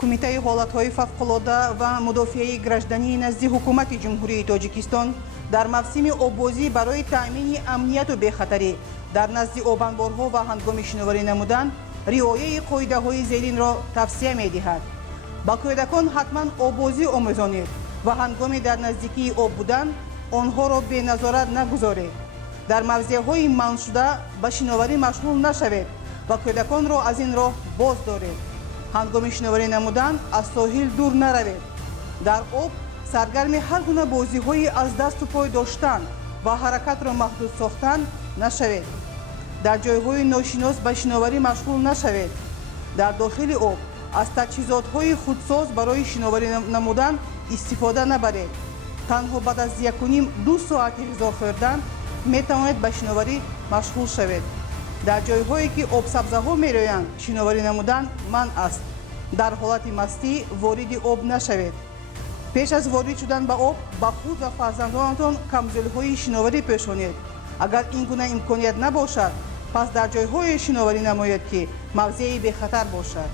кумитаи ҳолатҳои фавқулода ва мудофиаи граждании назди ҳукумати ҷумҳурии тоҷикистон дар мавсими оббозӣ барои таъмини амнияту бехатарӣ дар назди обанборҳо ва ҳангоми шиноварӣ намудан риояи қоидаҳои зеринро тавсия медиҳад. ба кӯдакон ҳатман оббозӣ омӯзонед ва ҳангоми дар наздикии об будан онҳоро беназорат нагузоред. дар мавзеъҳои манъшуда ба шиноварӣ машғул нашавед ва кӯдаконро аз ин роҳ боз доред. ҳангоми шиноварӣ намудан аз соҳил дур наравед. дар об саргарми ҳар гуна бозиҳои аз дасту пой доштан ва ҳаракатро маҳдуд сохтан нашавед. дар ҷойҳои ношинос ба шиноварӣ машғул нашавед. дар дохили об аз таҷҳизотҳои худсоз барои шиноварӣ намудан истифода набаред. танҳо баъд аз 1.5-2 соати ғизо хӯрдан метавонед ба шиноварӣ машғул шавед. дар ҷойҳое ки обсабзаҳо мероянд шиноварӣ намудан манъ аст. дар ҳолати мастӣ вориди об нашавед. пеш аз ворид шудан ба об ба худ ва фарзандонатон камзулиҳои шиноварӣ пӯшонед. агар ин гуна имконият набошад, пас дар ҷойҳое шиноварӣ намоед ки мавзеи бехатар бошад.